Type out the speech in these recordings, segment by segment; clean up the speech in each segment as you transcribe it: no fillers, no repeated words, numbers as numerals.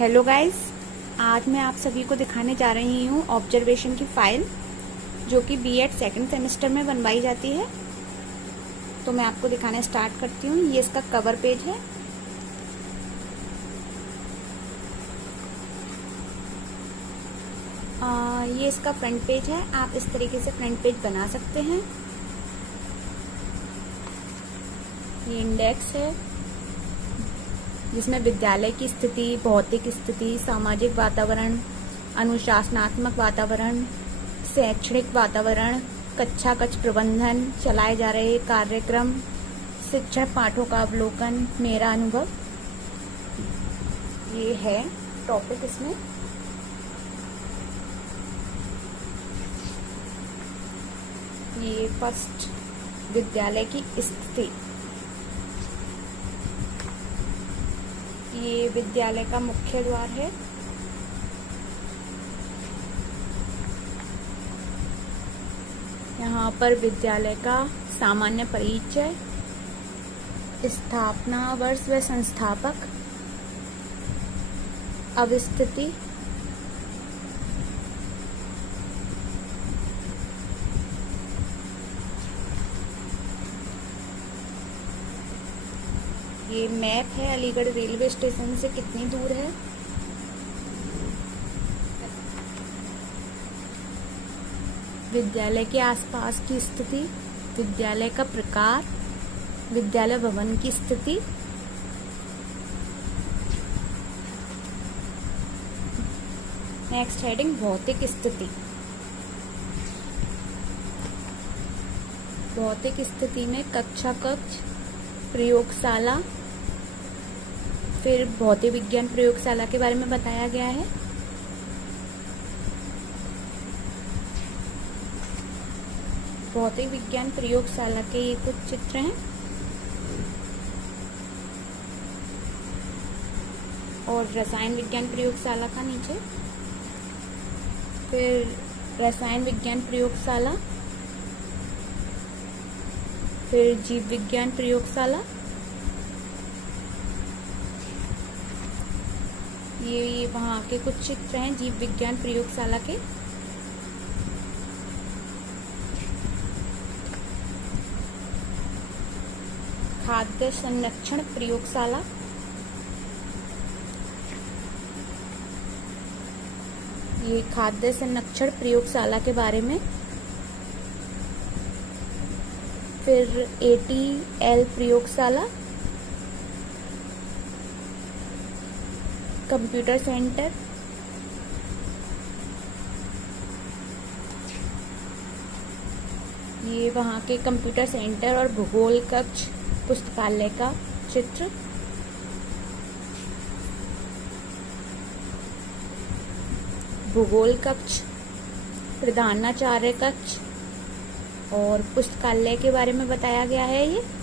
Hello guys, आज मैं आप सभी को दिखाने जा रही हूँ ऑब्जर्वेशन की फाइल जो कि बीएड सेकंड सेमेस्टर में बनवाई जाती है। तो मैं आपको दिखाने स्टार्ट करती हूँ। ये इसका कवर पेज है। ये इसका फ्रंट पेज है। आप इस तरीके से फ्रंट पेज बना सकते हैं। ये इंडेक्स है जिसमें विद्यालय की स्थिति, भौतिक स्थिति, सामाजिक वातावरण, अनुशासनात्मक वातावरण, शैक्षणिक वातावरण, कक्षा कक्ष प्रबंधन, चलाए जा रहे कार्यक्रम, शिक्षण पाठों का अवलोकन, मेरा अनुभव, ये है टॉपिक इसमें। ये फर्स्ट विद्यालय की स्थिति। ये विद्यालय का मुख्य द्वार है। यहाँ पर विद्यालय का सामान्य परिचय, स्थापना वर्ष व संस्थापक, अवस्थिति, ये मैप है अलीगढ़ रेलवे स्टेशन से कितनी दूर है। विद्यालय के आसपास की स्थिति, विद्यालय का प्रकार, विद्यालय भवन की स्थिति, नेक्स्ट हेडिंग भौतिक स्थिति। भौतिक स्थिति में कक्षा कक्ष, प्रयोगशाला, फिर भौतिक विज्ञान प्रयोगशाला के बारे में बताया गया है। भौतिक विज्ञान प्रयोगशाला के ये कुछ चित्र हैं और रसायन विज्ञान प्रयोगशाला का नीचे, फिर रसायन विज्ञान प्रयोगशाला, फिर जीव विज्ञान प्रयोगशाला। ये वहाँ के कुछ चित्र हैं जीव विज्ञान प्रयोगशाला के। खाद्य संरक्षण प्रयोगशाला, ये खाद्य संरक्षण प्रयोगशाला के बारे में। फिर ATL प्रयोगशाला, कंप्यूटर सेंटर, ये वहाँ के कंप्यूटर सेंटर और भूगोल कक्ष पुस्तकालय का चित्र। भूगोल कक्ष, प्रधानाचार्य कक्ष और पुस्तकालय के बारे में बताया गया है।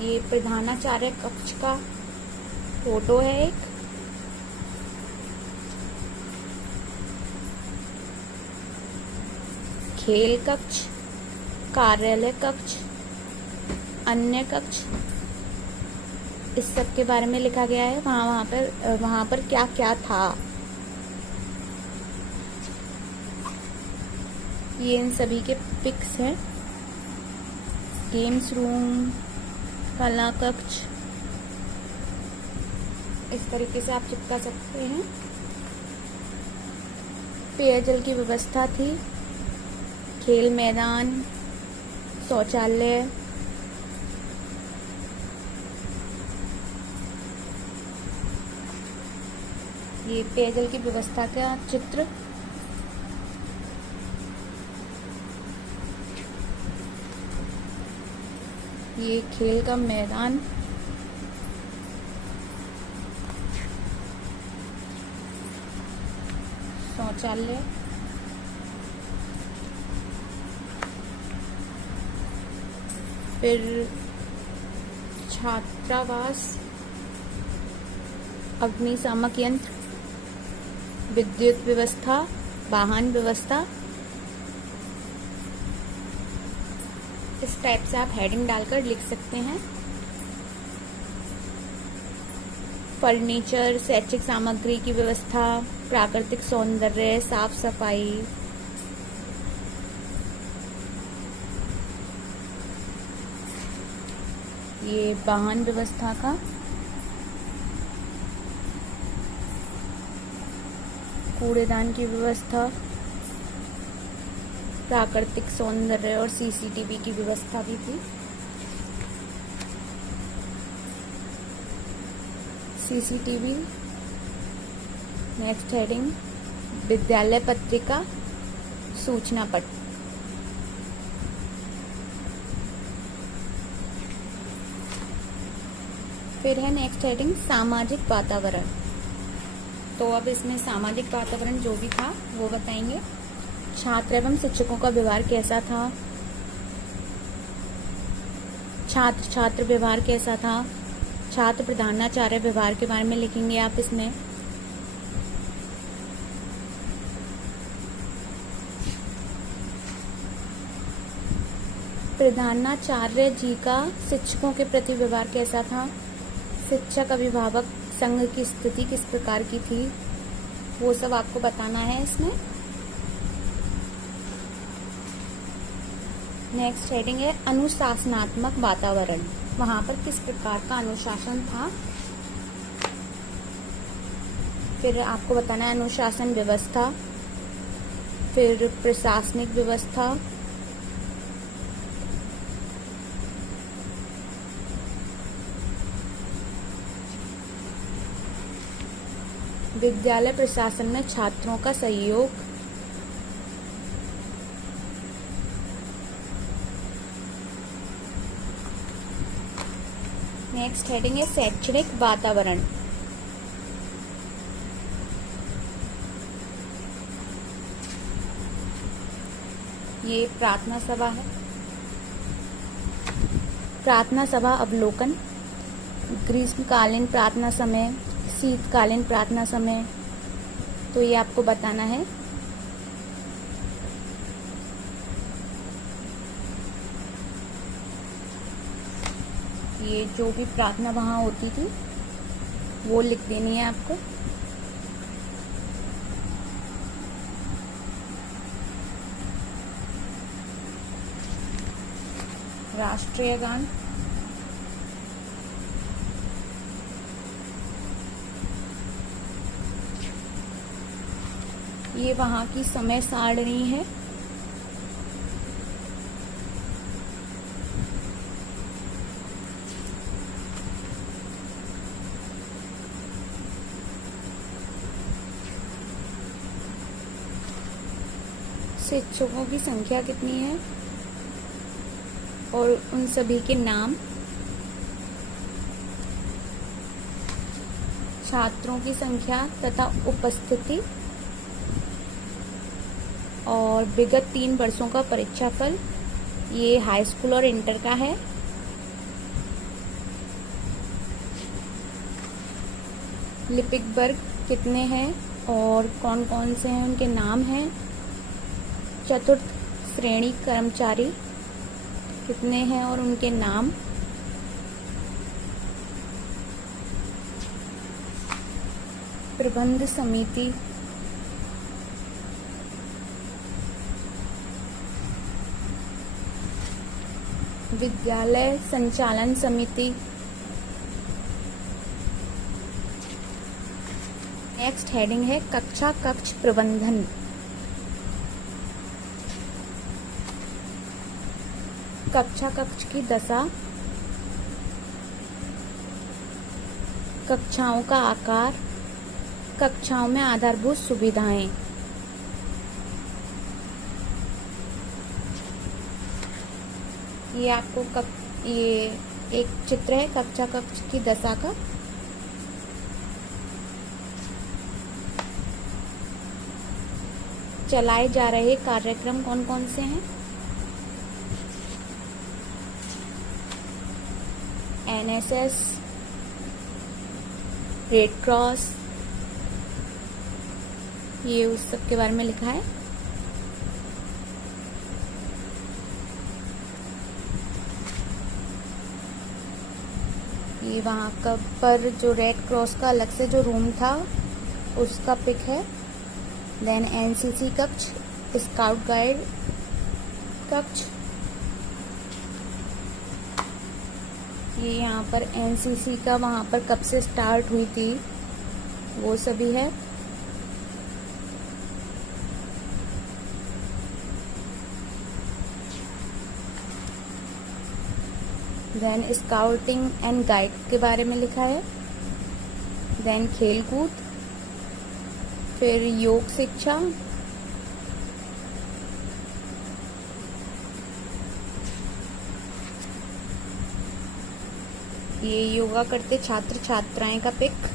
ये प्रधानाचार्य कक्ष का फोटो है एक। खेल कक्ष, कार्यालय कक्ष, अन्य कक्ष, इस सब के बारे में लिखा गया है। वहाँ पर क्या क्या था, ये इन सभी के पिक्स हैं। गेम्स रूम, कला कक्ष, इस तरीके से आप चिपका सकते हैं। पेयजल की व्यवस्था थी, खेल मैदान, शौचालय, ये पेयजल की व्यवस्था का चित्र। ये खेल का मैदान, शौचालय, फिर छात्रावास, अग्निशामक यंत्र, विद्युत व्यवस्था, वाहन व्यवस्था, इस टाइप से आप हेडिंग डालकर लिख सकते हैं। फर्नीचर, शैक्षिक सामग्री की व्यवस्था, प्राकृतिक सौंदर्य, साफ सफाई। ये वाहन व्यवस्था का, कूड़ेदान की व्यवस्था, प्राकृतिक सौंदर्य और सीसीटीवी की व्यवस्था भी थी। सीसीटीवी। नेक्स्ट हेडिंग विद्यालय पत्रिका, सूचना पट। फिर है नेक्स्ट हेडिंग सामाजिक वातावरण। तो अब इसमें सामाजिक वातावरण जो भी था वो बताएंगे। छात्र एवं शिक्षकों का व्यवहार कैसा था, छात्र छात्र व्यवहार कैसा था, छात्र प्रधानाचार्य व्यवहार के बारे में लिखेंगे आप इसमें। प्रधानाचार्य जी का शिक्षकों के प्रति व्यवहार कैसा था, शिक्षक अभिभावक संघ की स्थिति किस प्रकार की थी, वो सब आपको बताना है इसमें। नेक्स्ट हेडिंग है अनुशासनात्मक वातावरण। वहां पर किस प्रकार का अनुशासन था। फिर आपको बताना है अनुशासन व्यवस्था, फिर प्रशासनिक व्यवस्था, विद्यालय प्रशासन में छात्रों का सहयोग, नेक्स्ट हेडिंग है शैक्षणिक वातावरण। ये प्रार्थना सभा है, प्रार्थना सभा अवलोकन, ग्रीष्मकालीन प्रार्थना समय, शीतकालीन प्रार्थना समय, तो ये आपको बताना है। ये जो भी प्रार्थना वहाँ होती थी वो लिख देनी है आपको। राष्ट्रीय गान, ये वहाँ की समय सारणी है। शिक्षकों की संख्या कितनी है और उन सभी के नाम, छात्रों की संख्या तथा उपस्थिति और विगत 3 वर्षों का परीक्षाफल। ये हाई स्कूल और इंटर का है। लिपिक वर्ग कितने हैं और कौन कौन से हैं, उनके नाम हैं। चतुर्थ श्रेणी कर्मचारी कितने हैं और उनके नाम। प्रबंध समिति, विद्यालय संचालन समिति। नेक्स्ट हेडिंग है कक्षा कक्ष प्रबंधन। कक्षा कक्ष की दशा, कक्षाओं का आकार, कक्षाओं में आधारभूत सुविधाएं। ये आपको ये एक चित्र है कक्षा कक्ष की दशा का। चलाए जा रहे कार्यक्रम कौन कौन से हैं। एनएसएस, रेड क्रॉस, ये उस सब के बारे में लिखा है। ये वहाँ का पर जो रेड क्रॉस का अलग से जो रूम था उसका पिक है। देन एनसीसी कक्ष, स्काउट गाइड कक्ष, ये यहाँ पर एनसीसी का वहाँ पर कब से स्टार्ट हुई थी वो सभी है। देन स्काउटिंग एंड गाइड के बारे में लिखा है। देन खेल कूद, फिर योग शिक्षा, ये योगा करते छात्र छात्राएं का पिक,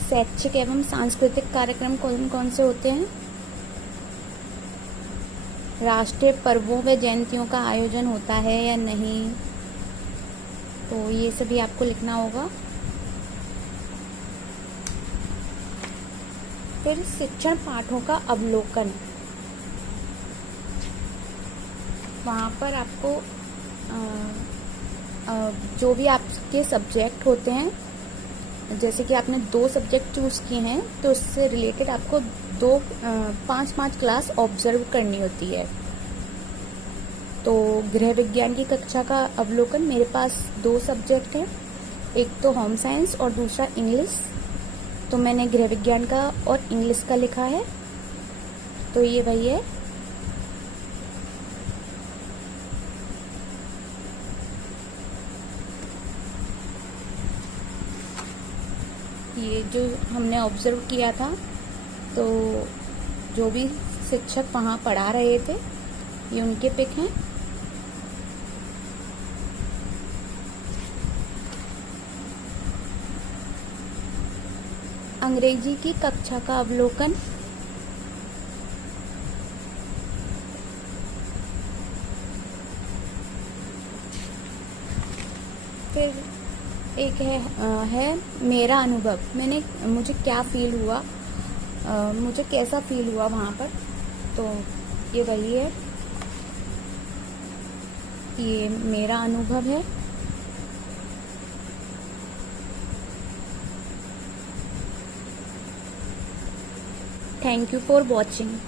शैक्षिक एवं सांस्कृतिक कार्यक्रम कौन कौन से होते हैं, राष्ट्रीय पर्वों व जयंतियों का आयोजन होता है या नहीं, तो ये सभी आपको लिखना होगा। फिर शिक्षण पाठों का अवलोकन, वहाँ पर आपको जो भी आपके सब्जेक्ट होते हैं, जैसे कि आपने 2 सब्जेक्ट चूज़ किए हैं तो उससे रिलेटेड आपको 5 क्लास ऑब्जर्व करनी होती है। तो गृह विज्ञान की कक्षा का अवलोकन, मेरे पास 2 सब्जेक्ट हैं, एक तो होम साइंस और दूसरा इंग्लिश, तो मैंने गृह विज्ञान का और इंग्लिश का लिखा है, तो ये वही है। ये जो हमने ऑब्जर्व किया था, तो जो भी शिक्षक वहाँ पढ़ा रहे थे ये उनके पिक हैं। अंग्रेजी की कक्षा का अवलोकन, फिर एक है मेरा अनुभव, मुझे क्या फील हुआ, मुझे कैसा फील हुआ वहाँ पर, तो ये वही है, ये मेरा अनुभव है। Thank you for watching.